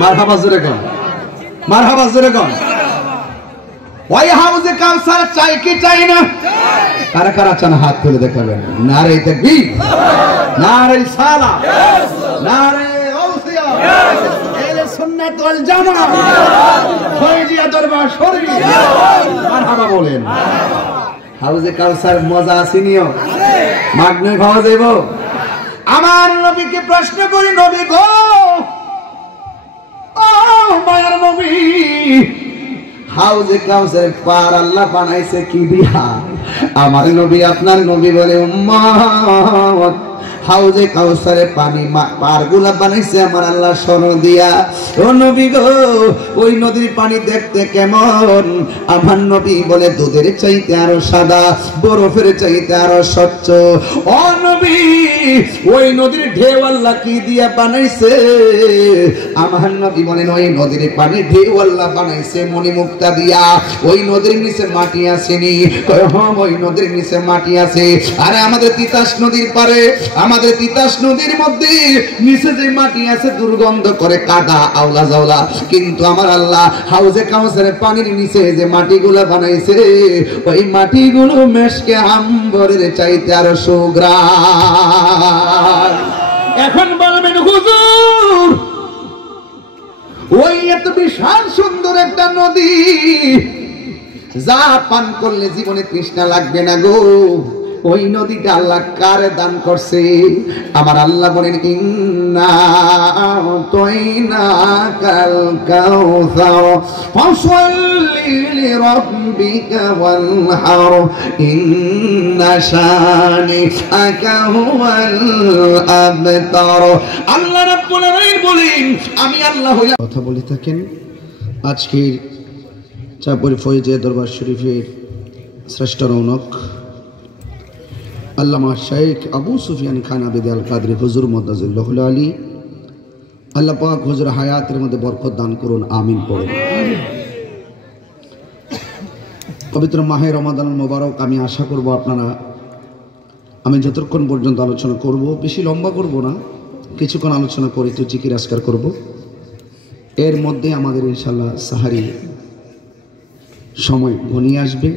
মারহাবা জোরে কোন, মারহাবা জোরে কোন। ওই হাউজে কাউসার চাই কি চাই না? কারা কারা চান হাত তুলে দেখাবেন। নারে তাকবীর, নারে সালাম, নারে গাউসিয়া, আহলে সুন্নাত ওয়াল জামাত, ফয়জিয়া দরবার শরীফ, মারহাবা বলেন। হাউজে কাউসার মজা আসেনিও, মাগনে খাওয়া যাইব। আমার নবীকে প্রশ্ন করি, নবী গো, ও মায়ের নবী, হাউজে কাউসার পার আল্লাহ বানাইছে কি দিয়া? আমার নবী আপনার নবী বলে, উম্মত, হাউজে কাউসারে পানি পারগুলা বানাইছে আমার আল্লাহ স্বর্ণ দিয়া। ও নবী গো, ওই নদীর পানি দেখতে কেমন? আমার নবী বলে, দুধের চাইতে আরো সাদা, বরফের চাইতে আরো স্বচ্ছ। ও নবী, ওই নদীর ঢেউ আল্লাহ কি দিয়া বানাইছে? আমার নবী বলেন, ওই নদীর পানি ঢেউ আল্লাহ বানাইছে মণিমুক্তা দিয়া। ওই নদীর নিচে মাটি আসেনি? হ্যাঁ, ওই নদীর নিচে মাটি আছে। আরে আমাদের তিতাস নদীর পারে, আমাদের তিতাস নদীর মধ্যে নিচে যে মাটি আছে দুর্গন্ধ করে, কাদা আওলা জাওলা। কিন্তু আমার আল্লাহ হাউজে কাউসারের পানির নিচে যে মাটিগুলা বানাইছে, ওই মাটিগুলো মেশকে আম্বরের চাইতে আরো সুগ্রাণ। এখন বলবেন হুজুর, ওই এত বিশাল সুন্দর একটা নদী, যা পান করলে জীবনে তৃষ্ণা লাগবে না গো, ওই নদীটা আল্লাহ কারে দান করছে? আমার আল্লাহ বলেন, ইন্না আতাইনাকাল কাউসার ফাসাল্লি লিরাব্বিকা ওয়ানহার ইন্না শানিআকা হুয়াল আবতার। আল্লাহ রাব্বুল আলামিন বলেন, আমি আল্লাহ হইলাম। কথা বলে থাকেন আজকের চাঁদপুর ফয়জিয়া দরবার শরীফের শ্রেষ্ঠ রৌনক আল্লামা শেখ আবু সুফিয়ান খান আবেদ আল কাদরি হুজুর মুদাজ্জিল্লাহ আলী। আল্লাহ পাক হুজুর হায়াতের মধ্যে বরকত দান করুন, আমিন পড়ুন। পবিত্র মাহে রমাদান মোবারক। আমি আশা করব আপনারা, আমি যতক্ষণ পর্যন্ত আলোচনা করব, বেশি লম্বা করব না, কিছুক্ষণ আলোচনা করে তো জিকির আজকার করব। এর মধ্যে আমাদের ইনশাআল্লাহ সাহারি সময় ঘনিয়ে আসবে।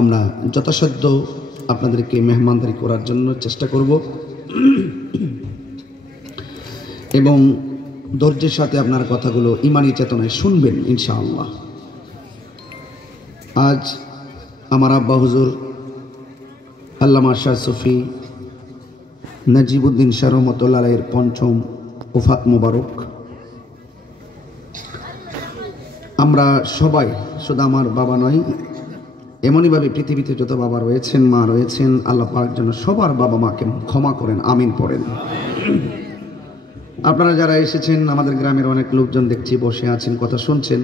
আমরা যথাসাধ্য আপনাদেরকে মেহমানদারি করার জন্য চেষ্টা করব এবং ধৈর্যের সাথে আপনার কথাগুলো ইমানি চেতনায় শুনবেন ইনশাআল্লাহ। আজ আমার আব্বা হুজুর আল্লামা শাহ সুফি নাজিবুদ্দিন শাহ রহমতুল্লাহ আলাইহির পঞ্চম ওফাত মোবারক। আমরা সবাই, শুধু আমার বাবা নয়, এমনইভাবে পৃথিবীতে যত বাবা রয়েছেন, মা রয়েছেন, আল্লাহ পাক যেন সবার বাবা মাকে ক্ষমা করেন, আমিন পড়েন। আপনারা যারা এসেছেন, আমাদের গ্রামের অনেক লোকজন দেখছি বসে আছেন, কথা শুনছেন।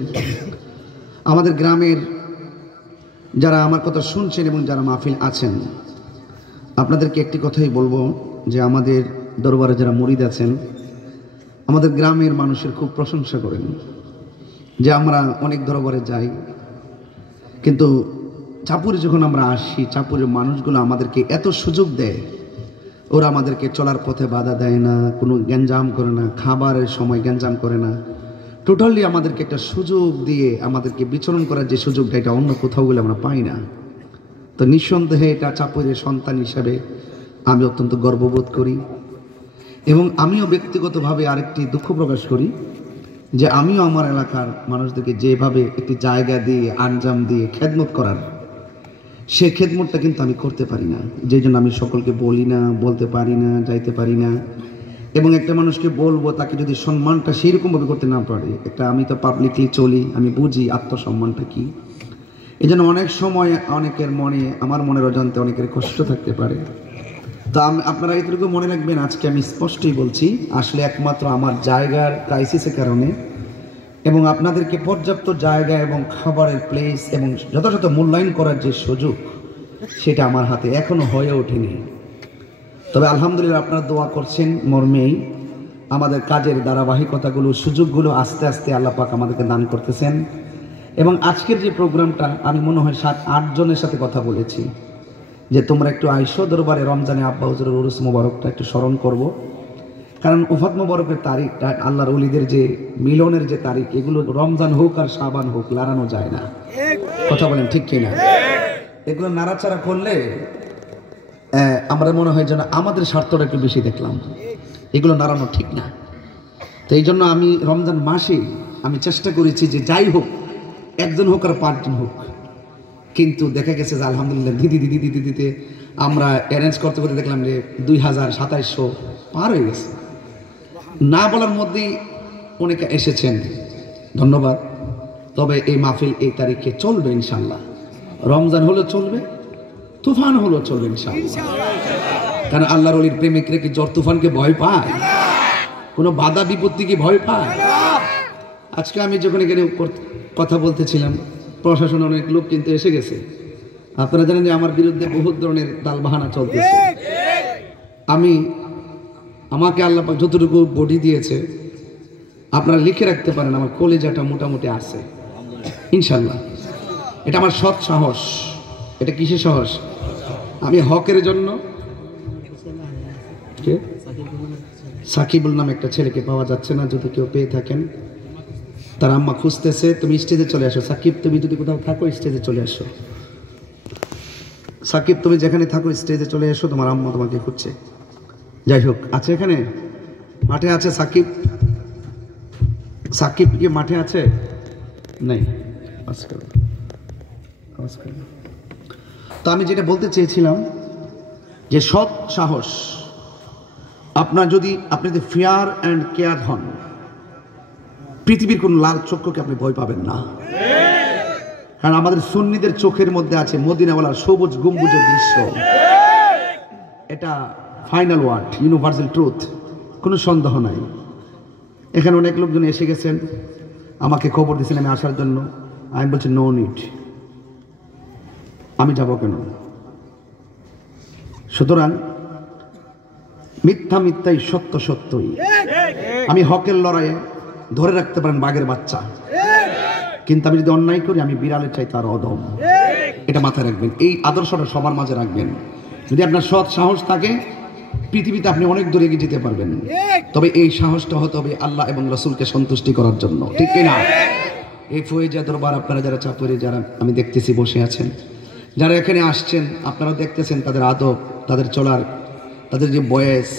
আমাদের গ্রামের যারা আমার কথা শুনছেন এবং যারা মাহফিল আছেন, আপনাদেরকে একটি কথাই বলবো যে আমাদের দরবারে যারা মুরিদ আছেন, আমাদের গ্রামের মানুষের খুব প্রশংসা করেন যে আমরা অনেক দরবারে যাই, কিন্তু চাঁদপুরে যখন আমরা আসি, চাঁদপুরের মানুষগুলো আমাদেরকে এত সুযোগ দেয়, ওরা আমাদেরকে চলার পথে বাধা দেয় না, কোনো গ্যাঞ্জাম করে না, খাবারের সময় গ্যাঞ্জাম করে না, টোটালি আমাদেরকে একটা সুযোগ দিয়ে আমাদেরকে বিচরণ করার যে সুযোগটা, এটা অন্য কোথাও গেলে আমরা পাই না। তো নিঃসন্দেহে এটা চাঁদপুরের সন্তান হিসাবে আমি অত্যন্ত গর্ববোধ করি এবং আমিও ব্যক্তিগতভাবে আরেকটি দুঃখ প্রকাশ করি যে আমিও আমার এলাকার মানুষদেরকে যেভাবে একটি জায়গা দিয়ে, আঞ্জাম দিয়ে খেদমত করার, সে খেদমতটা কিন্তু আমি করতে পারি না। যেই জন্য আমি সকলকে বলি না, বলতে পারি না, যাইতে পারি না। এবং একটা মানুষকে বলবো, তাকে যদি সম্মানটা সেইরকমভাবে করতে না পারি, একটা আমি তো পাবলিকলি চলি, আমি বুঝি আত্মসম্মানটা কি। এই জন্য অনেক সময় অনেকের মনে, আমার মনের অজান্তে অনেকের কষ্ট থাকতে পারে। তা আপনারা এইটুকু মনে রাখবেন, আজকে আমি স্পষ্টই বলছি, আসলে একমাত্র আমার জায়গার ক্রাইসিসের কারণে এবং আপনাদেরকে পর্যাপ্ত জায়গা এবং খাবারের প্লেস এবং যথাযথ মূল্যায়ন করার যে সুযোগ, সেটা আমার হাতে এখনো হয়ে ওঠেনি। তবে আলহামদুলিল্লাহ আপনারা দোয়া করছেন মর্মেই আমাদের কাজের ধারাবাহিকতাগুলো, সুযোগগুলো আস্তে আস্তে আল্লাহ পাক আমাদেরকে দান করতেছেন। এবং আজকের যে প্রোগ্রামটা, আমি মনে হয় 7-8 জনের সাথে কথা বলেছি যে তোমরা একটু আইসো দরবারে, রমজানে আব্বা হুজুরের উরুস মোবারকটা একটু স্মরণ করব। কারণ উফাত মোবারকের তারিখটা, আল্লাহর ওলিদের যে মিলনের যে তারিখ, এগুলো রমজান হোক আর শাবান হোক লাড়ানো যায় না। কথা বলেন ঠিক কিনা? এগুলো নাড়াচাড়া করলে আমরা মনে হয় যেন আমাদের স্বার্থটা একটু বেশি দেখলাম, এগুলো নাড়ানো ঠিক না। তো এই জন্য আমি রমজান মাসে আমি চেষ্টা করেছি যে যাই হোক, একজন হোক আর 5 জন হোক, কিন্তু দেখা গেছে যে আলহামদুলিল্লাহ দিতে আমরা অ্যারেঞ্জ করতে করতে দেখলাম যে 2000-2700 পার হয়ে গেছে। না বলার মধ্যেই অনেকে এসেছেন, ধন্যবাদ। তবে এই মাহফিল এই তারিখে চলবে ইনশাল্লাহ। রমজান হলো চলবে, তুফান হলো চলবে ইনশাল্লাহ। কারণ আল্লাহর ওলির প্রেমিকরা কি ঝড় তুফানকে ভয় পায়? কোনো বাধা বিপত্তি কি ভয় পায়? আজকে আমি যখন এখানে কথা বলতেছিলাম, প্রশাসন অনেক লোক কিন্তু এসে গেছে। আপনারা জানেন যে আমার বিরুদ্ধে বহুত ধরনের দালবাহানা চলতেছে। আমাকে আল্লাহ পাক যতটুকু বডি দিয়েছে আপনারা লিখে রাখতে পারেন, আমার কলিজাটা মোটামুটি আছে ইনশাল্লাহ। এটা আমার সৎ সাহস। এটা কিসের সাহস? আমি হকের জন্য, সাকিবুল নামে একটা ছেলেকে পাওয়া যাচ্ছে না, যদি কেউ পেয়ে থাকেন, তার আম্মা খুঁজতেছে। তুমি স্টেজে চলে আসো সাকিব, তুমি যদি কোথাও থাকো স্টেজে চলে আসো। সাকিব তুমি যেখানে থাকো স্টেজে চলে এসো, তোমার আম্মা তোমাকে খুঁজছে। যাই হোক, আছে এখানে মাঠে আছে সাকিব? সাকিব কি মাঠে আছে? নেই। তো আমি যেটা বলতে চেয়েছিলাম যে সৎ সাহস, আপনি যদি ফেয়ার অ্যান্ড কেয়ার হন, পৃথিবীর কোন লাল চক্ষুকে আপনি ভয় পাবেন না। কারণ আমাদের সুন্নিদের চোখের মধ্যে আছে মদিনাওয়ালার সবুজ গম্বুজের দৃশ্য। এটা ফাইনাল ওয়ার্ড, ইউনিভার্সাল ট্রুথ, কোনো সন্দেহ নাই। এখানে অনেক লোকজন এসে গেছেন, আমাকে খবর দিয়েছেন আমি আসার জন্য। আমি বলছি নো নিড, আমি যাব কেন? সুতরাং মিথ্যা মিথ্যাই, সত্য সত্যই। আমি হকের লড়াইয়ে ধরে রাখতে পারেন বাঘের বাচ্চা, কিন্তু আমি যদি অন্যায় করি আমি বিড়ালের চাইতে আরো অদম। এটা মাথায় রাখবেন, এই আদর্শটা সবার মাঝে রাখবেন। যদি আপনার সৎ সাহস থাকে, পৃথিবীতে আপনি অনেক দূরে এগিয়ে যেতে পারবেন। তবে এই সাহসটা হতে হবে আল্লাহ এবং রাসূলকে সন্তুষ্টি করার জন্য, ঠিক কিনা? এই ফয়েজা দরবার আপনারা যারা চাপুরে, যারা আমি দেখতেছি বসে আছেন, যারা এখানে আসছেন, আপনারা দেখতেছেন তাদের আদব, তাদের চলার, তাদের যে বয়স,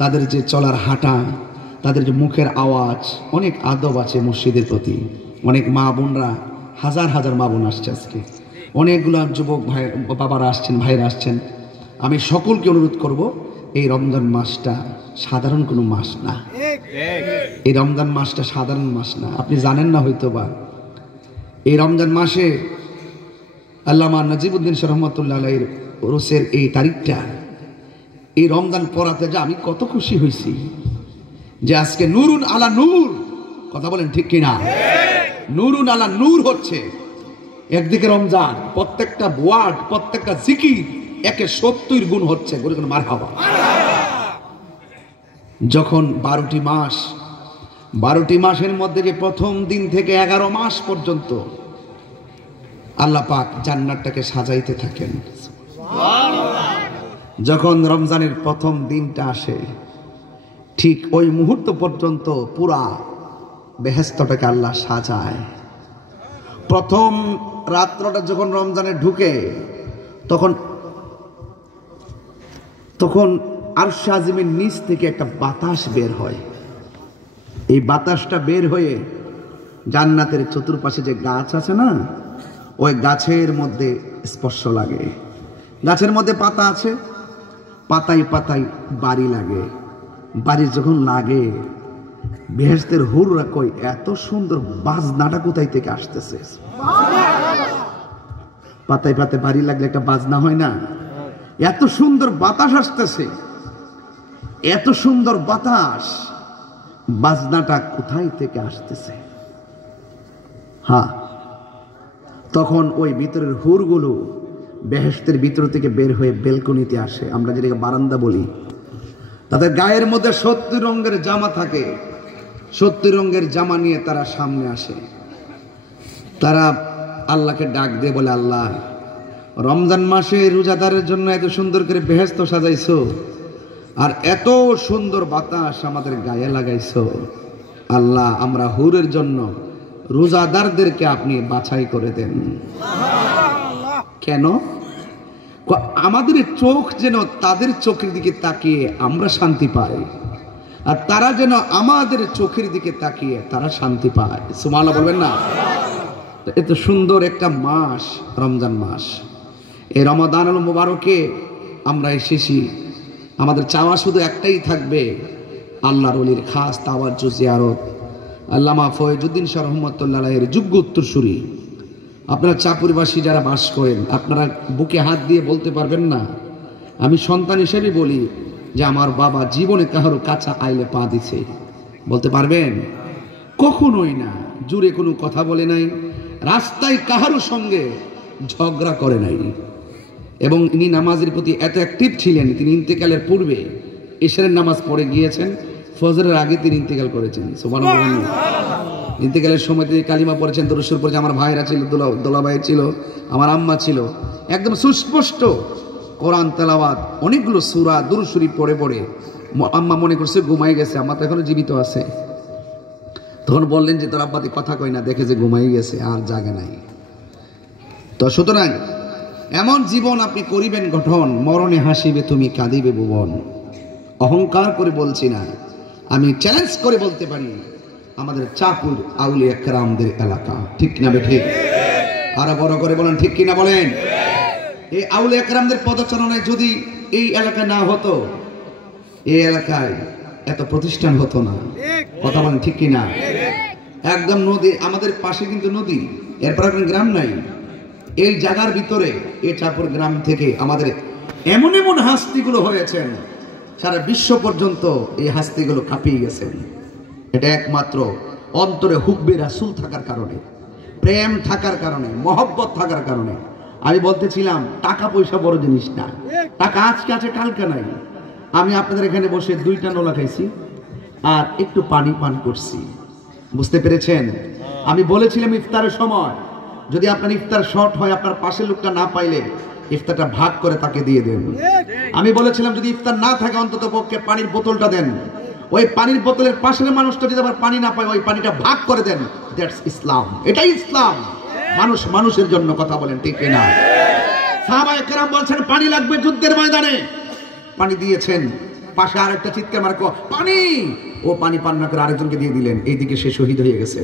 তাদের যে চলার হাঁটা, তাদের যে মুখের আওয়াজ, অনেক আদব আছে মসজিদের প্রতি। অনেক মা বোনরা, হাজার হাজার মা বোন আসছে আজকে, অনেকগুলো যুবক ভাই বাবারা আসছেন, ভাইরা আসছেন। আমি সকলকে অনুরোধ করব, এই রমজান মাসটা সাধারণ কোনো মাস না। এই রমজান মাসটা সাধারণ মাস না। আপনি জানেন না হয়তো বা, এই রমজান মাসে আল্লামা নাজিবুদ্দিন শাহ রহমাতুল্লাহ আলাইহির উরুসের এই তারিখটা, এই রমজান পড়াতে যে আমি কত খুশি হয়েছি যে আজকে নূরুন আলা নূর। কথা বলেন ঠিক কিনা? নূরুন আলা নূর হচ্ছে। একদিকে রমজান, প্রত্যেকটা ওয়ার্ড, প্রত্যেকটা জিকির 170 গুণ হচ্ছে। মারহাবা। যখন 12টি মাসের মধ্যে যে প্রথম দিন থেকে 11 মাস পর্যন্ত আল্লাহ পাক জান্নাতটাকে সাজাইতে থাকেন, যখন রমজানের প্রথম দিনটা আসে, ঠিক ওই মুহূর্ত পর্যন্ত পুরা বেহেশতটাকে আল্লাহ সাজায়। প্রথম রাত্রটা যখন রমজানে ঢুকে, তখন আরশ আজিমের নিচ থেকে একটা বাতাস বের হয়। এই বাতাসটা বের হয়ে জান্নাতের চতুর্পাশে যে গাছ আছে না, ওই গাছের মধ্যে স্পর্শ লাগে। গাছের মধ্যে পাতা আছে, পাতায় পাতায় বাড়ি লাগে। বাড়ি যখন লাগে, বেহেশতের হুররা কই এত সুন্দর বাজনাটা কোথায় থেকে আসতেছে? পাতায় পাতায় বাড়ি লাগলে একটা বাজনা হয় না? এত সুন্দর বাতাস আসতেছে, এত সুন্দর বাতাস, বাজনাটা কোথায় থেকে আসতেছে? হ্যাঁ, তখন ওই ভিতরের হুরগুলো বেহেশতের ভিতর থেকে বের হয়ে বেলকনিতে আসে, আমরা যেটাকে বারান্দা বলি। তাদের গায়ের মধ্যে 70 রঙের জামা থাকে, 70 রঙের জামা নিয়ে তারা সামনে আসে। তারা আল্লাহকে ডাক দিয়ে বলে, আল্লাহ, রমজান মাসে রোজাদারের জন্য এত সুন্দর করে বেহেশত সাজাইছো, আর এত সুন্দর বাতাস আমাদের গায়ে লাগাইছো। আল্লাহ, আমরা হুরের জন্য রোজাদারদেরকে আপনি বাছাই করে দেন। কেন? আমাদের চোখ যেন তাদের চোখের দিকে তাকিয়ে আমরা শান্তি পাই, আর তারা যেন আমাদের চোখের দিকে তাকিয়ে তারা শান্তি পায়। সুবহানাল্লাহ বলবেন না? এত সুন্দর একটা মাস রমজান মাস, এই রমাদানুল মুবারকে আমরা এসেছি। আমাদের চাওয়া শুধু একটাই থাকবে, আল্লাহর ওলির খাস তাওয়াজ্জুহ জিয়ারত। আল্লামা ফয়জুদ্দিন শাহ রহমাতুল্লাহ আলাইহির যোগ্য উত্তরসূরি। আপনারা চাঁদপুরবাসী যারা বাস করেন, আপনারা বুকে হাত দিয়ে বলতে পারবেন না, আমি সন্তান হিসেবে বলি যে আমার বাবা জীবনে কাহারও কাঁচা আইলে পা দিছে? বলতে পারবেন? কখনোই না। জুড়ে কোনো কথা বলে নাই, রাস্তায় কাহারও সঙ্গে ঝগড়া করে নাই, এবং ইনি নামাজের প্রতি এত অ্যাক্টিভ ছিলেন, তিনি ইন্তেকালের পূর্বে এশারের নামাজ পড়ে গিয়েছেন, ফজরের আগে তিনি ইন্তেকাল করেছেন। সুবহানাল্লাহ। ইন্তেকালের সময় তিনি কালিমা পড়েছেন, দরুদ শরীফ পড়েছেন। আমার ভাইরা ছিল, দোলাভাই ছিল, আমার আম্মা ছিল, একদম সুস্পষ্ট কোরআন তেলাওয়াত, অনেকগুলো সূরা দরুদ শরীফ পড়ে পড়ে আম্মা মনে করছে ঘুমাই গেছে, আম্মা তো এখনো জীবিত আছে। তখন বললেন যে তোর আব্বাতি কথা কই না, দেখে যে ঘুমাই গেছে, আর জাগে নাই। তো সুতরাং এমন জীবন আপনি করিবেন গঠন, মরণে হাসিবে তুমি কাঁদিবে ভুবন। অহংকার করে বলছি না, আমি চ্যালেঞ্জ করে বলতে পারি, আমাদের চাঁদপুর আউলিয়া কেরামদের এলাকা, ঠিক না বেঠিক? আরো বড় করে বলেন ঠিক কিনা বলেন। এই আউলিয়া কেরামদের পদচারণায় যদি এই এলাকায় না হতো, এই এলাকায় এত প্রতিষ্ঠান হতো না। কথা বলেন ঠিক কিনা? একদম নদী, আমাদের পাশে কিন্তু নদী, এরপর এখন গ্রাম নাই। এই জায়গার ভিতরে এই চাঁদপুর গ্রাম থেকে আমাদের এমন এমন হাস্তিগুলো হয়েছেন, সারা বিশ্ব পর্যন্ত এই হাস্তিগুলো কাঁপিয়ে গেছেন। এটা একমাত্র অন্তরে হুব্বে রাসূল থাকার কারণে, প্রেম থাকার কারণে, মহব্বত থাকার কারণে। আমি বলতেছিলাম টাকা পয়সা বড় জিনিস না, টাকা আজকে আছে কালকে নাই। আমি আপনাদের এখানে বসে 2টা নোলা খাইছি আর একটু পানি পান করছি, বুঝতে পেরেছেন? আমি বলেছিলাম ইফতারের সময় যদি আপনার ইফতার শর্ট হয়, আপনার পাশের লোকটা না পাইলে ইফতারটা ভাগ করে তাকে দিয়ে দেন। আমি বলেছিলাম যদি ইফতার না থাকে অন্তত পক্ষে পানির বোতলটা দেন, ওই পানির বোতলের পাশের মানুষটা যদি আবার পানি না পায় ওই পানিটা ভাগ করে দেন। দ্যাটস ইসলাম, এটাই ইসলাম। মানুষ মানুষের জন্য, কথা বলেন ঠিক কিনা? সাহাবায়ে কেরাম বলছেন পানি লাগবে যুদ্ধের ময়দানে, পানি দিয়েছেন। পাশে আরেকটা চিৎকার মারো পানি, ও পানি পান না করে আরেকজনকে দিয়ে দিলেন, এইদিকে সে শহীদ হয়ে গেছে।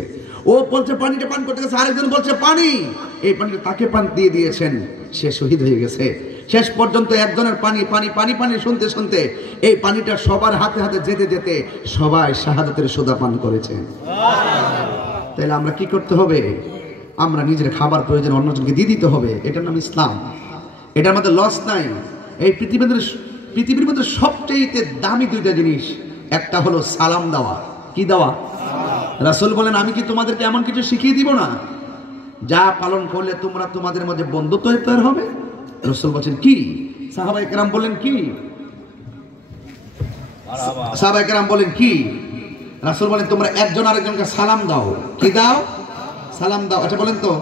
ও বলছে পানিটা পান করতে গেছে, আরেকজন বলছে পানি, এই পানিটা তাকে পান দিয়ে দিয়েছেন, সে শহীদ হয়ে গেছে। শেষ পর্যন্ত একজনের পানি পানি পানি পানি শুনতে শুনতে এই পানিটা সবার হাতে হাতে যেতে যেতে সবাই শাহাদাতের সুধা পান করেছে। তাহলে আমরা কি করতে হবে? আমরা নিজের খাবার প্রয়োজন অন্যজনকে দিয়ে দিতে হবে। এটার নাম ইসলাম, এটার মধ্যে লস নাই। এই পৃথিবীর মধ্যে সবচেয়ে দামি 2টা জিনিস, একটা হলো সালাম দেওয়া। কি দেওয়া? রাসূল বলেন আমি কি তোমাদেরকে এমন কিছু শিখিয়ে দিব না যা পালন করলে তোমরা তোমাদের মধ্যে বন্ধুত্ব তৈরি হবে? রাসূল বলেন কি? সাহাবায়ে কেরাম বলেন কি? সাহাবায়ে কেরাম বলেন কি? রাসূল বলেন তোমরা একজন আরেকজনকে সালাম দাও। কি দাও? সালাম দাও। আচ্ছা বলেন তো,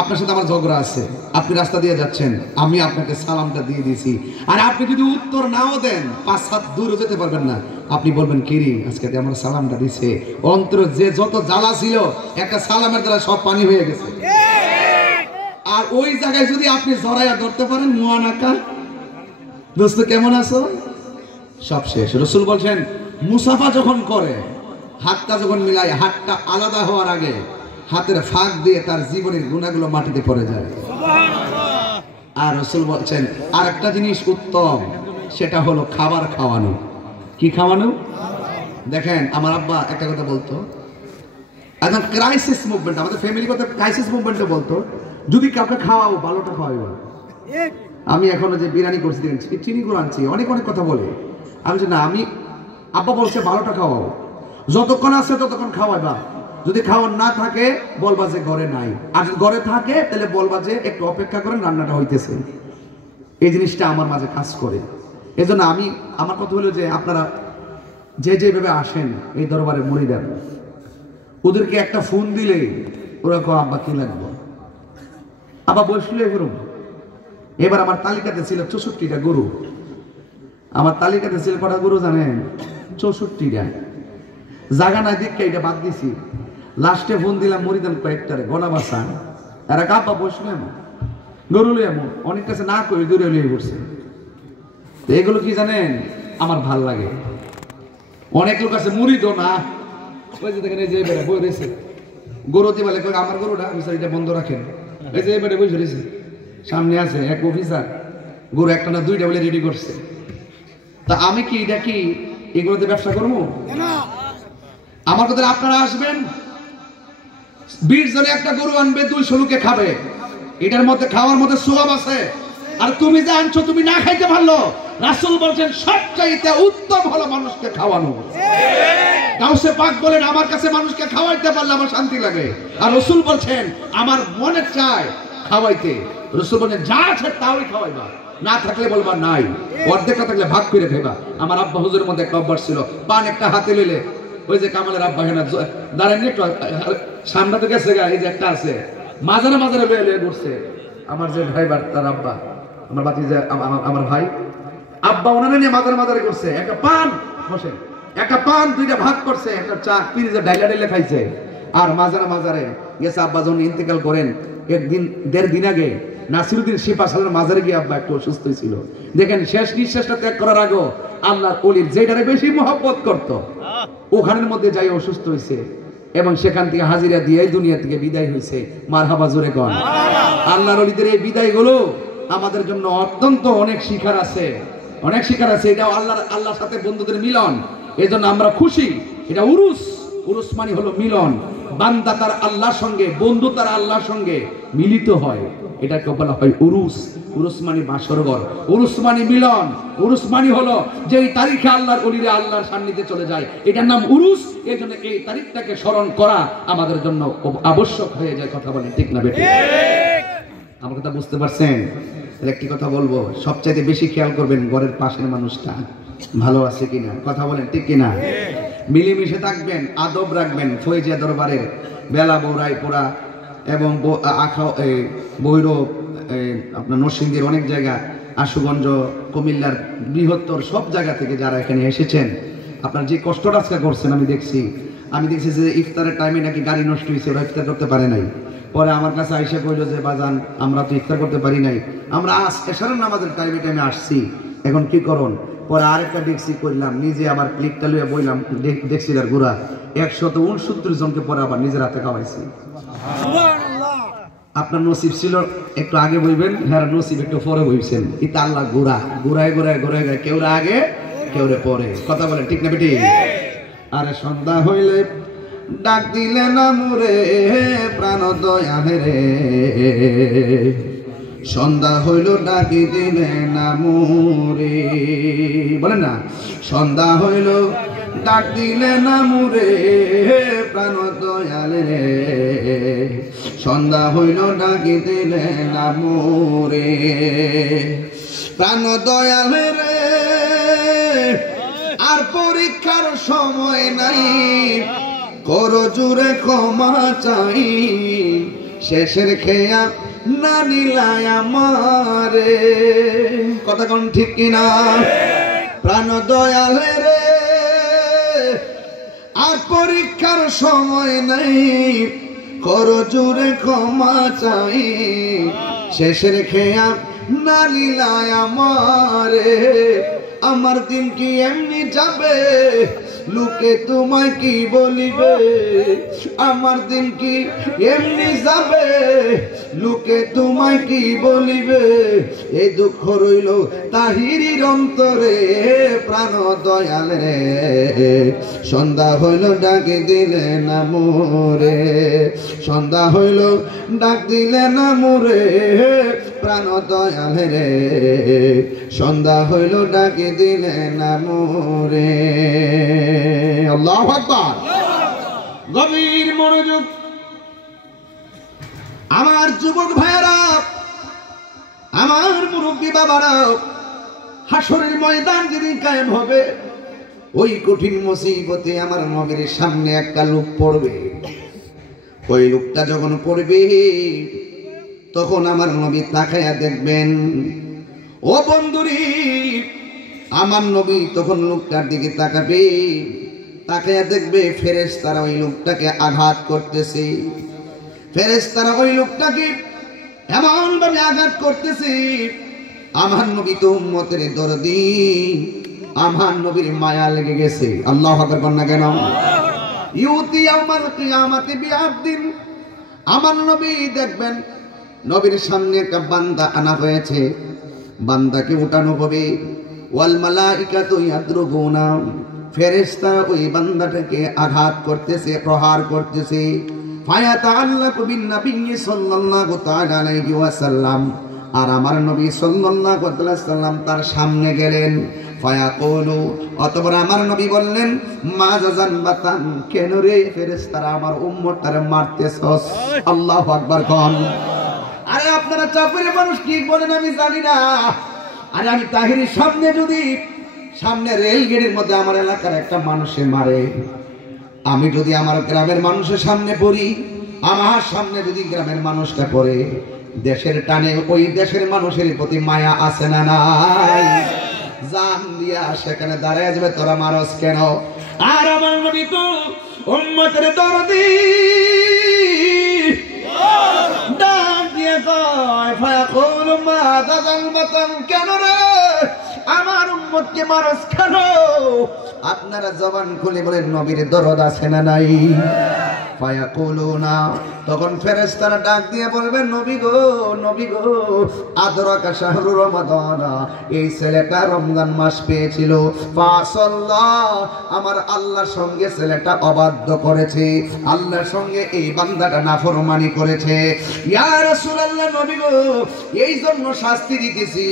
আপনার সাথে আমার ঝগড়া আছে, আপনি রাস্তা দিয়ে যাচ্ছেন, আমি আপনাকে সালামটা দিয়ে দিয়েছি, আর আপনি যদি উত্তর নাও দেন 5 হাত দূরে যেতে পারবেন না, আপনি বলবেন কিরি আজকে আমার সালামটা দিছে, অন্তর যে যত জ্বালা ছিল একটা সালামের দ্বারা সব পানি হয়ে গেছে। আর ওই জায়গায় যদি আপনি জড়াইয়া ধরতে পারেন, মুআনাকা দোস্ত কেমন আছো, সব শেষ। রাসূল বলছেন মুসাফা যখন করে, হাতটা যখন মিলায়, হাতটা আলাদা হওয়ার আগে হাতের ফাঁক দিয়ে তার জীবনের গুনাহগুলো মাটিতে পড়ে যায়। আর রাসূল বলছেন আরেকটা জিনিস উত্তম, সেটা হলো খাবার খাওয়ানো। কি খাওয়ানো? দেখেন আমার আব্বা একটা কথা বলতো, একদম ক্রাইসিস মুভমেন্ট, আমাদের ফ্যামিলি কথা ক্রাইসিস মুভমেন্টে বলতো, যদি কাউকে খাওয়াও ভালোটা খাওয়াইবা। আমি এখনো যে বিরিয়ানি করছি, চিনি গুঁড়ো আনছি, অনেক অনেক কথা বলে। আমি যে না, আমি আব্বা বলছে ভালোটা খাওয়াও, যতক্ষণ আছে ততক্ষণ খাওয়াইবা, যদি খাওয়ার না থাকে বলবা যে ঘরে নাই, আর যদি ঘরে থাকে তাহলে বলবা যে একটু অপেক্ষা করেন, রান্নাটা হইতেছে। এই জিনিসটা আমার মাঝে কাজ করে। এই জন্য আমার কথা হলো যে আপনারা যেভাবে আসেন এই দরবারে মুরিদান, ওদেরকে একটা ফোন দিলে ওরা কো আব্বা কি লাগবে, আবার বসলে এরকম। এবার আমার তালিকাতে ছিল 64টা গরু। আমার তালিকাতে ছিল কটা গরু জানেন? 64টা। জাগা নাই দিক এটা বাদ দিছি। লাস্টে ফোন দিলাম মুরিদান কয়েকটারে গলা বাসা, এরা কাব্বা বসলে এমন গরু লই এমন অনেক কাছে না করে দূরে লিয়ে পড়ছে। এগুলো কি জানেন আমার ভাল লাগে। অনেক লোক আছে মুরিদও না, ওই যে দেখেন এই যে এবারে বই রয়েছে গরু দিয়ে বলে আমার গরুটা এটা বন্ধ রাখেন, এই যে এবারে বসে রয়েছে সামনে আছে এক অফিসার, গরু একটা না দুইটা বলে রেডি করছে। তা আমি কি এটা কি এগুলোতে ব্যবসা করবো? আমার কথা আপনারা আসবেন, 20 জনে একটা গরু আনবে, 200 লোকে খাবে, এটার মধ্যে খাওয়ার মধ্যে সওয়াব আছে। আর তুমি যে আনছো তুমি না খাইতে পারলো, রাসূল বলেন সবচাইতে উত্তম হলো মানুষকে খাওয়ানো। গাউসে পাক বলেন আমার কাছে মানুষকে খাওয়াইতে পারলে আমার শান্তি লাগে। আর রাসূল বলেন আমার মনে চায় খাওয়াইতে। রাসূল বলেন যা আছে তাই খাওয়াইবা, না থাকলে বলবা নাই, অর্ধেক থাকলে ভাগ করে খাইবা। আমার আব্বা হুজুরের মধ্যে একটা অভ্যাস ছিল, পান একটা হাতে লইলে ওই যে কামালের আব্বা হেনা দাঁড়ান একটু সামনে তো গেছে, এই যে একটা আছে মাজারে মাজারে লয়ে ঘুরছে। আমার যে ভাই তার আব্বা, আমার বাতি যে আমার ভাই আব্বা ওনারা নিয়ে মাজারে মাজারে করছে, একটা পান বসে একটা পান দুইটা ভাগ করছে, একটা চা পিরিজে ডাইলা ডাইলা খাইছে। আর মাজারে মাজারে গেছে। আব্বা যখন ইন্তেকাল করেন একদিন 1.5 দিন আগে নাসিরউদ্দিন শিফা সালের মাজারে গিয়ে আব্বা একটু অসুস্থ ছিল। দেখেন শেষ নিঃশ্বাসটা ত্যাগ করার আগে আল্লাহর ওলির যেটারে বেশি মহব্বত করত ওখানের মধ্যে যাই অসুস্থ হয়েছে, এবং সেখান থেকে হাজিরা দিয়ে দুনিয়া থেকে বিদায় হয়েছে। মারহাবা জোরে কোন। আল্লাহর ওলিদের এই বিদায়গুলো আমাদের জন্য অত্যন্ত অনেক শিক্ষার আছে, অনেক শিক্ষার আছে। এটা আল্লাহর সাথে বন্ধুদের মিলন, এই জন্য আমরা খুশি। এটা উরুস, উরুস মানে হলো মিলন। বান্দা তার আল্লাহর সঙ্গে, বন্ধু তার আল্লাহর সঙ্গে মিলিত হয়, এটাকে বলা হয় উরুস। উরুস মানে বাসরঘর, উরুস মানে মিলন, উরুস মানে হলো যে এই তারিখে আল্লাহর ওলিরা আল্লাহর সান্নিধ্যে চলে যায়, এটার নাম উরুস। এই জন্য এই তারিখটাকে স্মরণ করা আমাদের জন্য আবশ্যক হয়ে যায়। কথা বলেন ঠিক না বেঠিক? আমার কথা বুঝতে পারছেন? একটি কথা বলবো, সবচাইতে বেশি খেয়াল করবেন ঘরের পাশের মানুষটা ভালো আছে কিনা। কথা বলেন ঠিক কিনা? মিলেমিশে থাকবেন, আদব রাখবেন। ফৈজিয়া দরবারের বেলা, বৌরাইপুরা এবং ভৈরব, আপনার নরসিংদীর অনেক জায়গা, আশুগঞ্জ, কুমিল্লার বৃহত্তর সব জায়গা থেকে যারা এখানে এসেছেন, আপনার যে কষ্টটা আজকে করছেন আমি দেখছি যে ইফতারের টাইমে নাকি গাড়ি নষ্ট হয়েছে, ওরা ইফতার করতে পারে নাই। পরে আমার কাছে আইসা কইল যে বাজান আমরা তো ইফতার করতে পারি নাই, আমরা এশারের নামাজের টাইমে আসছি, এখন কি করুন? পরে আরেকটা ডেক্সি করলাম, নিজে আবার প্লেটটা লইয়া বইলাম ডেক্সিটার গুড়া 169 জনকে পরে আবার নিজের হাতে খাওয়াইছি। আপনার নসিব ছিল একটু আগে বইবেন, হ্যাঁ নসিব একটু পরে বইছেন। এটা আল্লাহ ঘুরায় কেউ আগে কেউ পরে। কথা বলেন ঠিক না বেটি? আরে সন্ধ্যা হইলে ডাক দিলে না মুরে প্রাণ দয়ালে রে, সন্ধ্যা হইল ডাকি দিলে না মুরে। বলেন না, সন্ধ্যা হইল ডাক দিলে না মুরে প্রাণ দয়ালে রে, সন্ধ্যা হইল ডাকি দিলে না মুরে প্রাণ দয়ালে রে। আর পরীক্ষার সময় নাই, করো জুড়ে ক্ষমা চাই, শেষের খেয়া না নিলায় আমারে। কথা কোন ঠিক কিনা? প্রাণ দয়ালে রে, আর পরীক্ষার সময় নাই, করো জুড়ে ক্ষমা চাই, শেষের খেয়া না নিলায় আমারে। আমার দিন কি এমনি যাবে, লোকে তোমায় কি বলিবে? আমার দিন কি এমনি যাবে, লোকে তোমায় কি বলিবে? এই দুঃখ রইল তাহিরির অন্তরে প্রাণ দয়ালে রে, সন্ধ্যা হইল ডাকি দিলে না মোরে, সন্ধ্যা হইল ডাক দিলে না মোরে প্রাণ দয়ালে রে, সন্ধ্যা হইল ডাকি দিলে না মোরে। আল্লাহু আকবার। গভীর মনোযোগ। আমার যুবক ভাইয়েরা, আমার মুরব্বী বাবারা, হাসরের ময়দান যেদিন কায়েম হবে, ওই কঠিন মুসিবতে আমার নবীর সামনে একটা লোক পড়বে। ওই লোকটা যখন পড়বে, তখন আমার নবী তাকায়া দেখবেন। ও বন্ধুরি, আমার নবী তখন লোকটার দিকে তাকাবে, তাকায়া দেখবে ফেরেশতারা ওই লোকটাকে আঘাত করতেছে। ফেরেশতারা ওই লোকটাকে এমন ভাবে আঘাত করতেছে, আমার নবী তো উম্মতের দরদি, আমার নবীর মায়া লেগে গেছে। আল্লাহু আকবার বলনা কেন? ইউতি ইয়াউমাল কিয়ামাতি বিআবদিন, আমার নবী দেখবেন নবীর সামনে একটা বান্দা আনা হয়েছে, বান্দাকে উঠানো হবে। ওয়াল মালাইকাতু ইয়াদরুবুনা, ফেরেশতারা ওই বান্দাটাকে আঘাত করতেছে, প্রহার করতেছে। ফায়াতাআল্লাকু বিন নবী সাল্লাল্লাহু তাআলা আলাইহি ওয়াসাল্লাম, আর আমার নবী সাল্লাল্লাহু আলাইহি ওয়াসাল্লাম তার সামনে গেলেন। ফায়াকুলু, অতঃপর আমার নবী বললেন, মা জাযানবাতান, কেন রে ফেরেশতারা আমার উম্মতটারে মারতেছস? আল্লাহু আকবার কোন। আরে আপনারা চাপের মানুষ কি বলেন আমি জানি না। আরে আমি তাহিরের সামনে যদি, সামনে রেল গেটের মধ্যে আমার এলাকার একটা মানুষে মারে, আমি যদি আমার গ্রামের মানুষের সামনে পড়ি, আমার সামনে যদি গ্রামের মানুষটা পড়ে, দেশের টানে ওই দেশের মানুষের প্রতি মায়া আছে না নাই? জান দিয়া সেখানে দাঁড়ায় যাবে, তোরা মারস কেন? আর আমার নবী তো উম্মতের দরদি, ডাক দিয়ে কয়, ফায়াকুলু মা যাযানবাতান, কেন রে আমার উম্মতকে মারস কেন? আপনারা জবান খুলে বলেন নবীর দরদ আছে না নাই? ফায়াকুলুনা, তখন ফেরেশতারা ডাক দিয়ে বলবেন, নবী গো, নবী গো, আদরাকা শাহরু রমাদান, এই ছেলেটা রমজান মাস পেয়েছিল, ফাসাল্লাহ, আমার আল্লাহর সঙ্গে ছেলেটা অবাধ্য করেছে, আল্লাহর সঙ্গে এই বান্দাটা নাফরমানি করেছে। ইয়া রাসূলুল্লাহ, নবী গো, এই জন্য শাস্তি দিতেছি,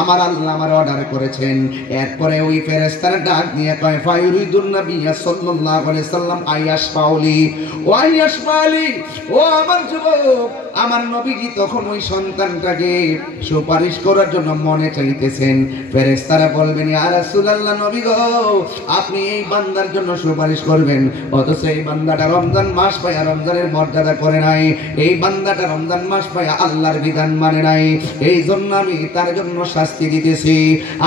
আমার আল্লাহ আমার অর্ডার করেছেন। এরপরে ওই ফেরেশতারা ডাক দিয়ে কয়, ফায়ুরিদুন নবী সাল্লাল্লাহু আলাইহি সাল্লাম আইয়াশফাউলি ওয়াইয়াশফালি, ও আমার যুবক, আমার নবীজি তখন ওই সন্তানটাকে সুপারিশ করার জন্য মনে চাইতেছেন। ফেরেশতারা বলবেন, ইয়া রাসূলুল্লাহ, নবী গো, আপনি এই বান্দার জন্য সুপারিশ করবেন, অথচ এই বান্দাটা রমজান মাস পায়া রমজানের মর্যাদা করে নাই, এই বান্দাটা রমজান মাস পায়া আল্লাহর বিধান মানে নাই, এই জন্য আমি তার জন্য শাস্তি দিতেছি।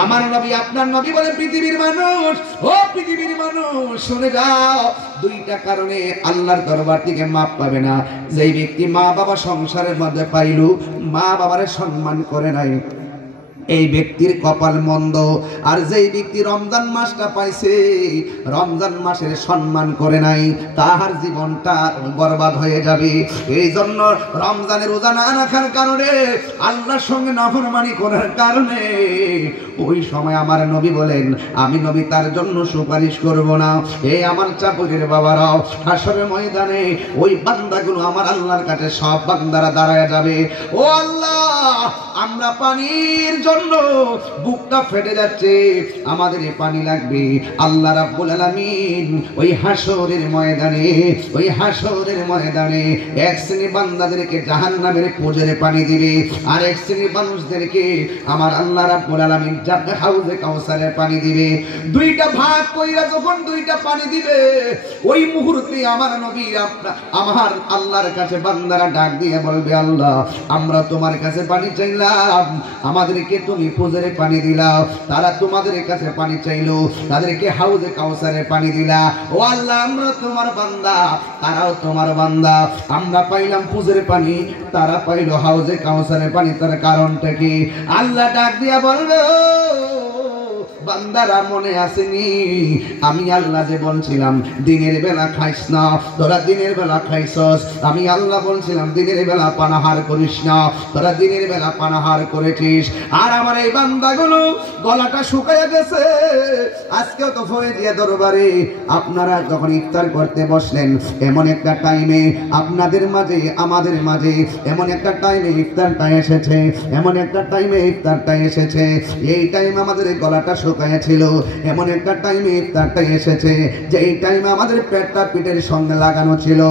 আমার নবী, আপনার নবী বলে, পৃথিবীর মানুষ, ও পৃথিবীর মানুষ, শুনে যাও, দুইটা কারণে আল্লাহর দরবার থেকে মাপ পাবে না। যেই ব্যক্তি মা বাবা সংসারের মধ্যে পাইলু, মা বাবারে সম্মান করে নাই, এই ব্যক্তির কপাল মন্দ। আর যেই ব্যক্তি রমজান মাসটা পাইছে, রমজান মাসের সম্মান করে নাই, তাহার জীবনটা বরবাদ হয়ে যাবে। এই জন্য রমজানের রোজা না রাখার কারণে, আল্লাহর সঙ্গে নাফরমানি করার কারণে, ওই সময় আমার নবী বলেন, আমি নবী তার জন্য সুপারিশ করব না। এই আমার চাপের বাবারাও, হাসরের ময়দানে ওই বান্দাগুলো আমার আল্লাহর কাছে সব বান্দারা দাঁড়ায় যাবে। ও আল্লাহ, আমরা পানির জন্য বুকটা ফেটে যাচ্ছে, আমাদের পানি লাগবে। আল্লাহ রাব্বুল আলামিন ওই হাসরের ময়দানে, ওই হাসরের ময়দানে এক শ্রেণী বান্দাদেরকে জাহান্নামের পুজোরে পানি দিবে, আর এক শ্রেণী মানুষদেরকে আমার আল্লাহ রাব্বুল আলামিন জান্নাত হাউজে কাউসারের পানি দিবে। দুইটা ভাগ কইরা যখন দুইটা পানি দিবে, ওই মুহূর্তে আমার নবী আমার আল্লাহর কাছে বান্দারা ডাক দিয়ে বলবে, আল্লাহ, আমরা তোমার কাছে পানি চাইলাম, আমাদেরকে তুমি পুজোরে পানি দিলা। তারা তোমাদের কাছে পানি চাইলো, তাদেরকে হাউজে কাউসারে পানি দিলা। ও আল্লাহ, আমরা তোমার বান্দা, তারাও তোমার বান্দা, আমরা পাইলাম পুজোরে পানি, তারা পাইলো হাউজে কাউসারে পানি, তার কারণটা কি? আল্লাহ ডাক দিয়া বলবে, বান্দারা মনে আসেনি আমি আল্লাহ যে বলছিলাম দিনের বেলা খাইস না, তোরা দিনের বেলা খাইছস। আমি আল্লাহ বলছিলাম দিনের বেলা পানাহার করিস না, তোরা দিনের বেলা পানাহার করেছিস। আর আমার এই বান্দাগুলো গলাটা শুকায় গেছে। আজকেও তো ফয়ে দিয়ে দরবারে আপনারা যখন ইফতার করতে বসলেন, এমন একটা টাইমে আপনাদের মাঝে আমাদের মাঝে এমন একটা টাইমে ইফতারটা এসেছে, এমন একটা টাইমে ইফতারটা এসেছে, এই টাইম আমাদের গলাটা লুকাইয়াছিল। এমন একটা টাইমে ইফতারটা এসেছে, যেই টাইমে আমাদের পেটটা পিঠের সঙ্গে লাগানো ছিল,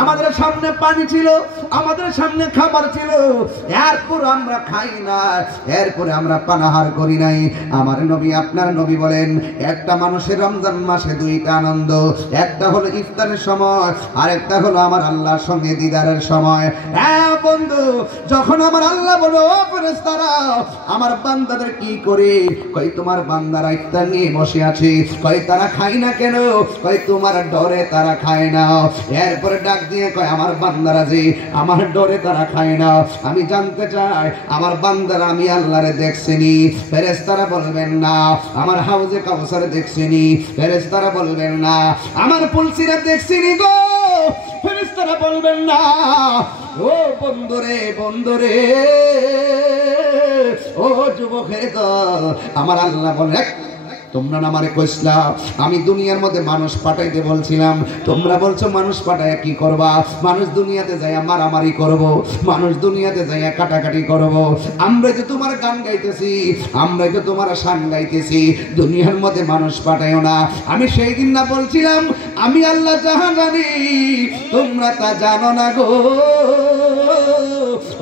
আমাদের সামনে পানি ছিল, আমাদের সামনে খাবার ছিল, এরপর আমরা খাই না, এরপরে আমরা পানাহার করি নাই। আমার নবী, আপনার নবী বলেন, একটা মানুষের রমজান মাসে দুইটা আনন্দ, একটা হলো ইফতারের সময়, আর একটা হলো আমার আল্লাহর সঙ্গে দিদারের সময়। হ্যাঁ বন্ধু, যখন আমার আল্লাহ বলো, ও ফেরেশতারা আমার বান্দাদের কি করে, কই তোমার বান্দারা ইফতার নিয়ে বসে আছে, কই তারা খায় না কেন, কই তোমার ডরে তারা খায় না। এরপরে ডাক দিয়ে কয়, আমার বান্দারা যে আমার ডরে তারা খায় না, আমি জানতে চাই আমার বান্দারা আমি আল্লাহরে দেখছিনি? ফেরেশতারা বলবেন না। আমার হাউজে কাউসারে দেখছিনি? ফেরেশতারা বলবেন না। আমার পুলসিরা দেখছিনি গো? ফেরেশতারা বলবেন না। ও বন্ধুরে, বন্ধুরে, ও যুবকের দল, আমার আল্লাহ বলে, তোমরা না আমারে কইছলা আমি দুনিয়ার মধ্যে মানুষ পাঠাইতে বলছিলাম, তোমরা বলছো মানুষ পাঠায় কি করবা? মানুষ দুনিয়াতে যাইয়া মারামারি করব, মানুষ দুনিয়াতে যাইয়া কাটাকাটি করব। আমরা যে তোমার গান গাইতেছি, আমরা যে তোমার শান গাইতেছি, দুনিয়ার মধ্যে মানুষ পাঠাইও না। আমি সেই দিন না বলছিলাম আমি আল্লাহ যাহা জানি তোমরা তা জানো না গো।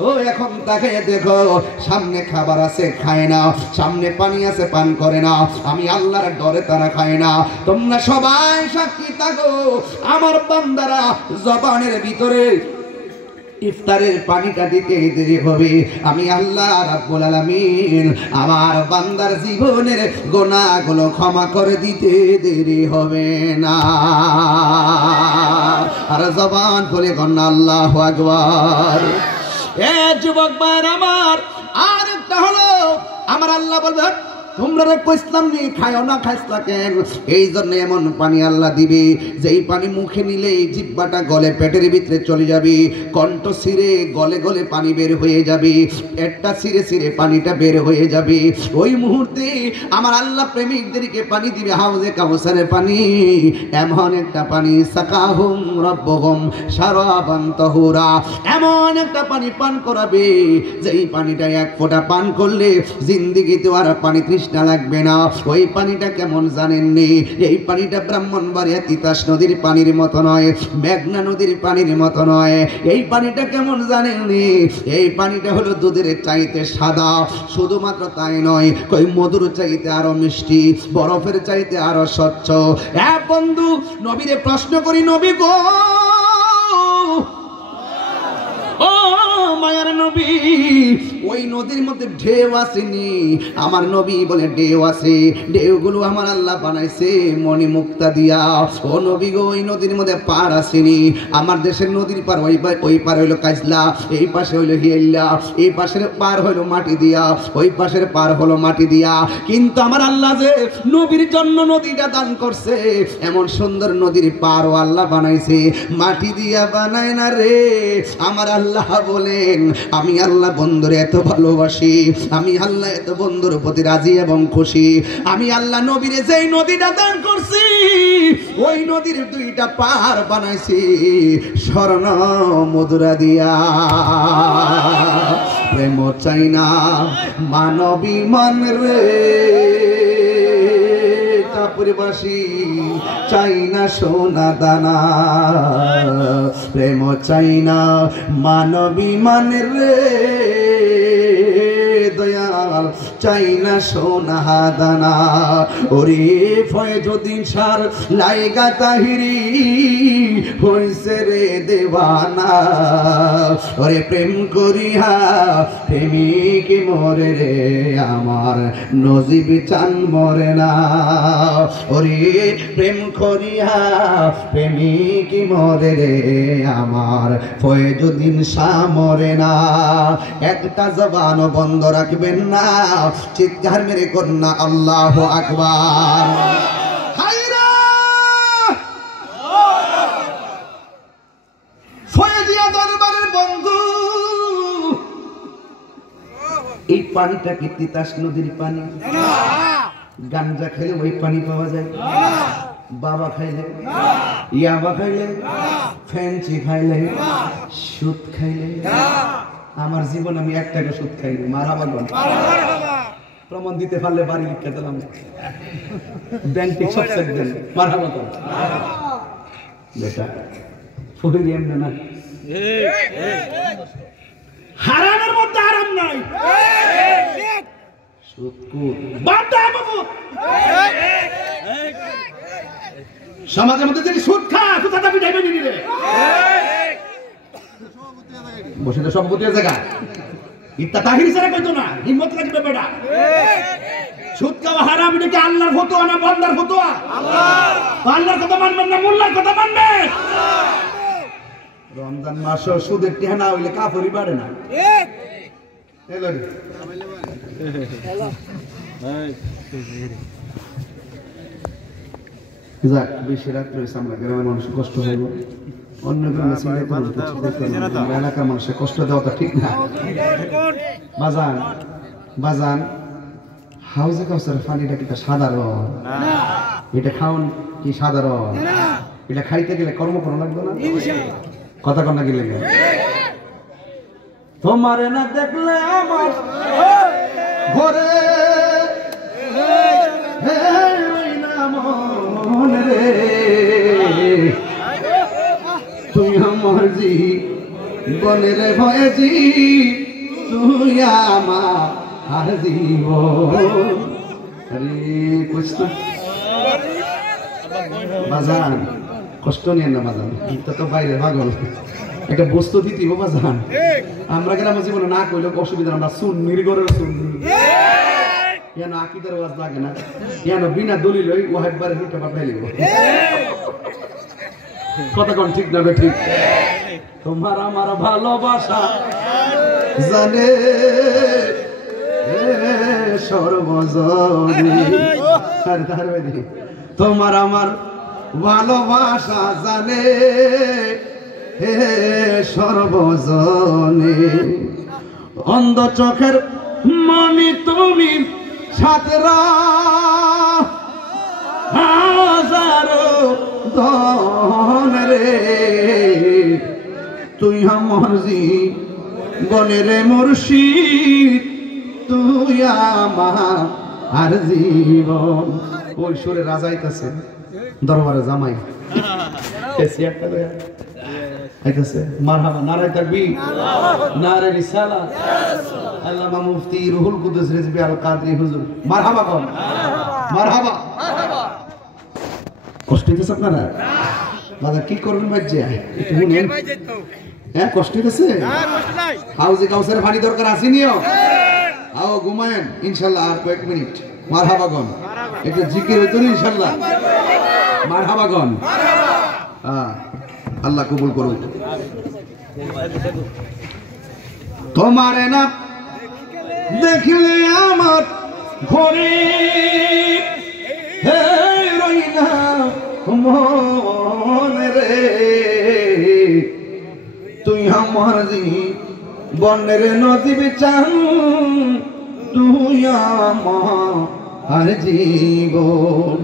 ও এখন তাকাইয়া দেখো, সামনে খাবার আছে খায় না, সামনে পানি আছে পান করে না, আমি আল্লাহর ডরে তারা খায় না। তোমরা সবাই সাক্ষী থাকো, আমার বান্দারা জবানের ভিতরে ইফতারের পানিটা দিতে দেরি হবে, আমি আল্লাহ রাব্বুল আলামিন আমার বান্দার জীবনের গুনাহগুলো ক্ষমা করে দিতে দেরি হবে না। আর জবান খুলে কন্যা আল্লাহু আকবার। এ যুবক ভাইরা আমার, আর একটা হলো আমার আল্লাহ বলবে, তোমরা কইসলাম নি খায়ও না, খাইছলা কেন? এই জন্য এমন পানি আল্লাহ দিবে, যেই পানি মুখে নিলে জিহ্বাটা গলে পেটের ভিতরে চলে যাবে, কণ্ঠ ছিঁড়ে গলে গলে পানি বের হয়ে যাবে, পেটটা ছিঁড়ে ছিঁড়ে পানিটা বের হয়ে যাবে। ওই মুহূর্তে আমার আল্লাহ প্রেমিকদেরকে পানি দিবে, হাউজে কাউসারের পানি, এমন একটা পানি, সাকাহুম রাব্বুহুম শারাবান তাহুরা, এমন একটা পানি পান করাবে, যেই পানিটা এক ফোঁটা পান করলে জিন্দেগিতে আর পানি তৃষ্ণা লাগবে না। ওই পানিটা কেমন জানেননি? এই পানিটা ব্রাহ্মণবাড়িয়া তিতাস নদীর পানির মতো নয়, মেঘনা নদীর পানির মতো নয়। এই পানিটা কেমন জানেননি? এই পানিটা হলো দুধের চাইতে সাদা, শুধুমাত্র তাই নয়, কই মধুর চাইতে আরো মিষ্টি, বরফের চাইতে আরো স্বচ্ছ। এক বন্ধু নবীরে প্রশ্ন করি, নবী গো, ও মায়ার নবী, ওই নদীর মধ্যে ঢেউ আসেনি? আমার নবী বলে ঢেউ আছে, ঢেউগুলো আমার আল্লাহ বানাইছে মণি মুক্তা দিয়া। ও নবী গো, ওই নদীর মধ্যে পার আসেনি? আমার দেশের নদীর পার ওই পার হইলো কাজলা, এই পাশে হইলো হিয়াইলা, এই পাশের পার হইলো মাটি দিয়া, ওই পাশের পার হলো মাটি দিয়া। কিন্তু আমার আল্লাহ যে নবীর জন্য নদীটা দান করছে, এমন সুন্দর নদীর পারও আল্লাহ বানাইছে, মাটি দিয়া বানায় না রে। আমার আল্লাহ বলেন, আমি আল্লাহ বন্ধুরে এত ভালোবাসি, আমি আল্লাহ এত বন্ধুর প্রতি রাজি এবং খুশি, আমি আল্লাহ নবীরে যেই নদীটা দান করছি, ওই নদীর দুইটা পার বানাইছি স্বর্ণ মুদ্রা দিয়া। প্রেম চাই না মানবী মান রে, কাপুরবাসী চাই না সোনা দানা, প্রেম চাই না মানবী মান রে, দয়াল চাই না সোনা দানা। ওরে ফয়জুদ্দিন সার লাইগা তাহিরি হইছে রে দেওয়ানা, ওরে প্রেম করিয়া প্রেমিক মরে রে, আমার নজিব চান মরে না। ওরে প্রেম করিয়া প্রেমিক মরে রে, আমার ফয়জুদ্দিন শাহ মরে না। একটা জবান বন্ধ রাখবেন না, চিৎকার মেরে কন্যা আল্লাহু আকবার। ফয়েজিয়া দরবারের বন্ধু, এই পানিটা কি তিতাস নদীর পানি? গাঞ্জা খেলে ওই পানি পাওয়া যায়? বাবা খাইলে, ইয়াবা খাইলে, ফ্যান্সি খাইলে, সুদ খাইলে? আমার জীবন আমি এক টাকা সুদ খাইনি, মারাবা গন। প্রমাণ দিতে পারলে বাড়ি লিখে দিলাম ব্যাংকে সব চেক দেন মারহাবা তো বেটা ফুটে দিয়ে এমনি না হারামের মধ্যে আরাম নাই সুদকুর বাটা বাবু সমাজের মধ্যে যদি সুদ খা সুদ দাবি যাইবে নি রে বসে তো সভাপতির জায়গা ইত্তা তাহির ছাড়া কইতো না হিম্মত লাগবে বেটা সুদ খাওয়া হারাম এটা কি আল্লাহর ফতোয়া না বান্দার ফতোয়া আল্লাহর কথা মানবেন না মোল্লার কথা মানবেন রমজান মাস সুদের টিহা না হইলে কাফরি বাড়ে না যাক বেশি রাত রয়েছে আমরা গ্রামের মানুষের কষ্ট হইব অন্য গ্রামে এলাকার মানুষের কষ্ট দেওয়াটা ঠিক না বাজান বাজান হাউজে কাউসার পানিটা কি সাধারণ এটা খাওয়ান কি সাধারণ এটা খাইতে গেলে কর্ম করা লাগবে না কথা কন্যা গেলে তোমারে না দেখলে আমার ঘরে মনে রে তুই আমার জি বনে রে ভয়েছি তুই আমার আর জীব আরে কষ্ট বাজান কষ্ট নিয়ে না বাজান এটা তো বাইরে পাগল একটা বস্তু দিতে বাজান আমরা গ্রামের জীবনে না কইলে অসুবিধা আমরা সুন্নির ঘরের সুন্নি ইয়ানো আকিদার ওয়াজ লাগে না ইয়ানো বিনা দলিল ওই ওয়াহিদবার হিটে পাঠাই লিব কথা কোন ঠিক না বে ঠিক তোমার আমার ভালোবাসা জানে সর্বজনী আরে তারে দেখি তোমার আমার ভালোবাসা জানে হে সর্বজনী অন্ধ চোখের মনি তুমি ছাত্রা হাজারো ধন রে তুই আমার বনের মুর্শিদ তুই আমার আর জীবন ওই সুরে রাজাইতেছে দরবারে জামাই মারহাবা নারায়ে তাকবীর নারায়ে রিসালাত আল্লামা মুফতি রুহুল কুদ্দুস রিজভী আল কাদরি হুজুর মারহাবা কোন মারহাবা কষ্ট হইতেছে আপনারা দাদা কি করবেন বাজ্জে একটু শুনেন হ্যাঁ কষ্ট হইতেছে হাউজে কাউসার পানি দরকার আছে নিও আও ঘুমায়েন ইনশাআল্লাহ আর কয়েক মিনিট মারহাবা কোন একটু জিকির হইতো ইনশাআল্লাহ মারহাবা কোন আল্লাহ কবুল করুন তোমারে না দেখলে আমার ঘরে হে রইনা মনে রে তুই আমার বনের নদী চান তুই আমার জীবন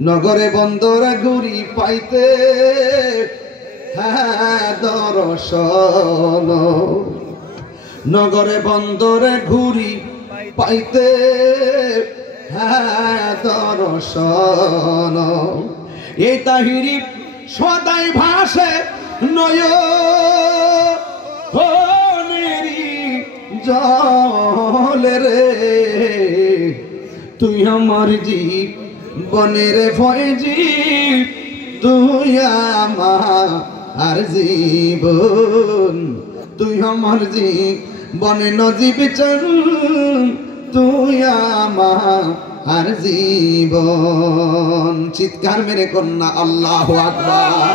নগরে বন্দরে ঘুরি পাইতে হ্যাঁ দর্শন নগরে বন্দরে ঘুরি পাইতে হ্যাঁ দর্শন এই তাহিরি সদাই ভাসে নয়নেরি জল রে তুই আমার জীব বনের ফয়েজি তুই আমার আর জীবন তুই আমার জীব বনে নজীব চন তুই আমার আর জীবন চিৎকার মেরে কন্যা আল্লাহু আকবার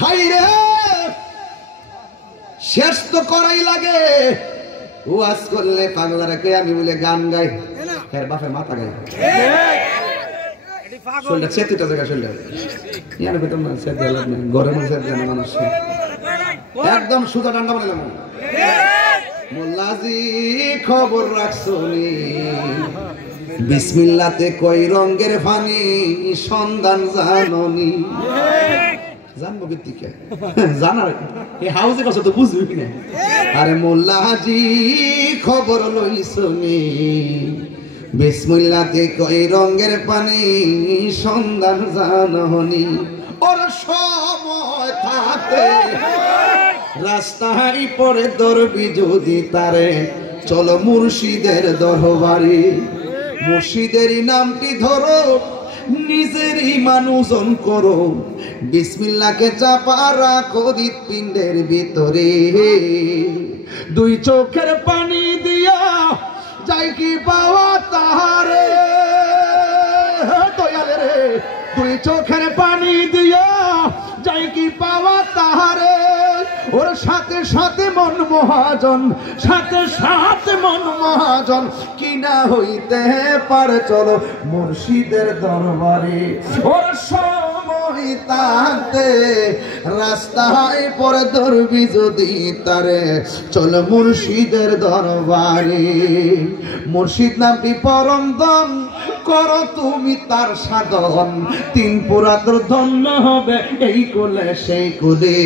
হাই রে শেষ তো করাই লাগে ওয়াজ করলে পাগলা রেখে আমি বলে গান গাই এর বাপে মাথা গাই শরীরটা চেতিটা জায়গা শরীরটা ইয়ার ভিতর না চেতে লাগবে ঘরের মধ্যে চেতে মানুষ একদম সুজা ডান্ডা বানাইলাম মোল্লাজি খবর রাখছনি বিসমিল্লাতে কই রঙের পানি সন্ধান জাননি জানবো ভিত্তিকে জানার এই হাউজে কথা তো বুঝবি না। আরে মোল্লা হাজি খবর লইছনি বিসমিল্লাতে কই রঙের পানি সন্ধান জানহনি ওর সময় থাকতে রাস্তায় পড়ে দরবি যদি তারে চলো মুর্শিদের দরবারে মুর্শিদেরই নামটি ধরো নিজেরই মানুষজন করো বিসমিল্লাহকে চাপা রাখো হৃৎপিণ্ডের ভিতরে দুই চোখের পানি দিয়া যাই কি পাওয়া তাহারে দয়ালে রে দুই চোখের পানি দিয়া যাই কি পাওয়া তাহারে ওর সাথে সাথে মন মহাজন সাথে সাথে মন মহাজন কিনা হইতে পারে চলো মুর্শিদের দরবারে ওর সময় তাতে রাস্তায় পরে ধরবি যদি তারে চলো মুর্শিদের দরবারে মুর্শিদ নামটি পরম দম করো তুমি তার সাধন তিন পুরা তোর ধন্য হবে এই কোলে সেই কোলে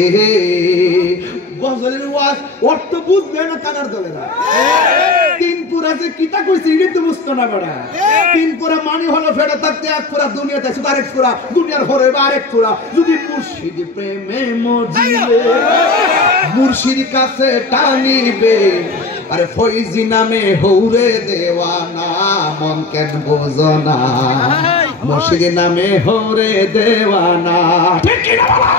গজলের ওয়াজ অর্থ বুঝবে না কানার দলে না তিন পুরা যে কিতা কইছে এটা তো বুঝতো না বড়া তিন পুরা মানে হলো ফেরত থাকতে এক পুরা দুনিয়াতে শুধু আরেক পুরা দুনিয়ার হরে আরেক পুরা যদি মুর্শিদ প্রেমে মজিলে মুর্শিদ কাছে টানিবে আরে ফয়জি নামে হৌরে দেওয়ানা মন কেন বোঝো না মুর্শিদ নামে হৌরে দেওয়ানা ঠিক কি না বলা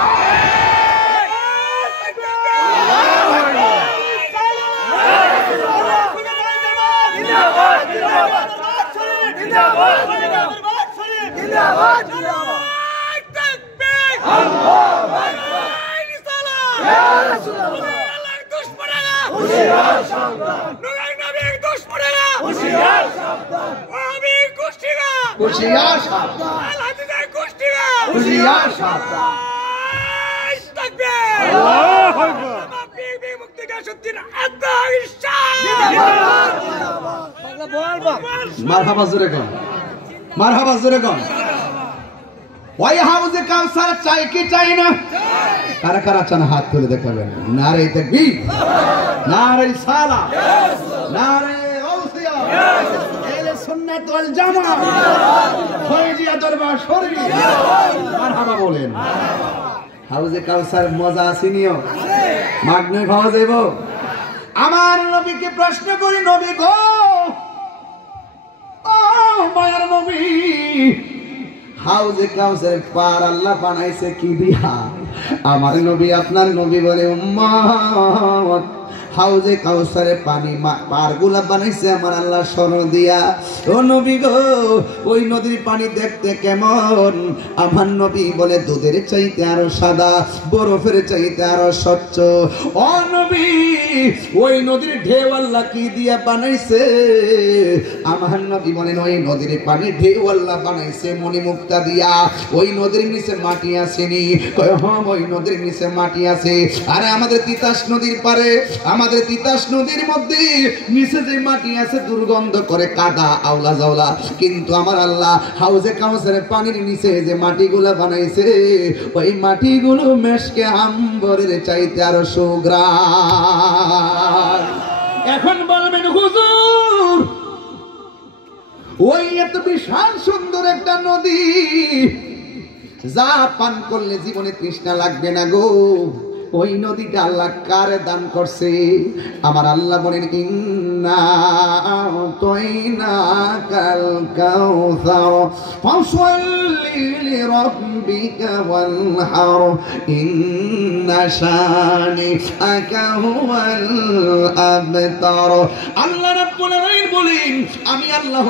মারহাবা জোরে কোন মারহাবা জোরে কোন ওই হাউজে কাউসার চাই কি চাই না কারা কারা চান হাত তুলে দেখাবেন নারে তাকবীর নারে সালা নারে গাউসিয়া আহলে সুন্নাত ওয়াল জামাত ফয়জিয়া দরবার শরীফ মারহাবা বলেন হাউজে কাউসার মজা আসিনিও মাগনে খাওয়া যাইব আমার নবীকে প্রশ্ন করি নবী গো ও মায়ের নবী হাউজে কাউসার পার আল্লাহ বানাইছে কি দিয়া আমার নবী আপনার নবী বলে উম্মত হাউজে কাউসারে পানি পারগুলা বানাইছে আমার আল্লাহ স্মরণ দিয়া ও নবী গো ওই নদীর পানি দেখতে কেমন আমার নবী বলে দুধের চাইতে আরো সাদা বরফের চাইতে আরো স্বচ্ছ ও নবী ওই নদীর ঢেউ আল্লাহ কি দিয়া বানাইছে আমার নবী বলেন ওই নদীর পানি ঢেউ আল্লাহ বানাইছে মণিমুক্তা দিয়া ওই নদীর নিচে মাটি আসেনি কয় হ্যাঁ ওই নদীর নিচে মাটি আছে আরে আমাদের তিতাস নদীর পারে আমাদের তিতাস নদীর মধ্যে নিচে যে মাটি আছে দুর্গন্ধ করে কাদা আওলা জাওলা কিন্তু আমার আল্লাহ হাউজে কাউসারের পানির নিচে যে মাটিগুলো বানাইছে ওই মাটিগুলো মেশকে আম্বরের চাইতে আরো সুগ্রাণ এখন বলবেন হুজুর ওই এত বিশাল সুন্দর একটা নদী যা পান করলে জীবনে তৃষ্ণা লাগবে না গো ওই নদীটা আল্লাহ কারে দান করছে আমার আল্লাহ বলেন ইন্না আতাইনাকাল কাউসার ফাসল্লি লিরাব্বিকা ওয়ানহার ইন্না শানিআকা হুয়াল আবতার আল্লাহ রাব্বুল আলামিন বলেন আমি আল্লাহ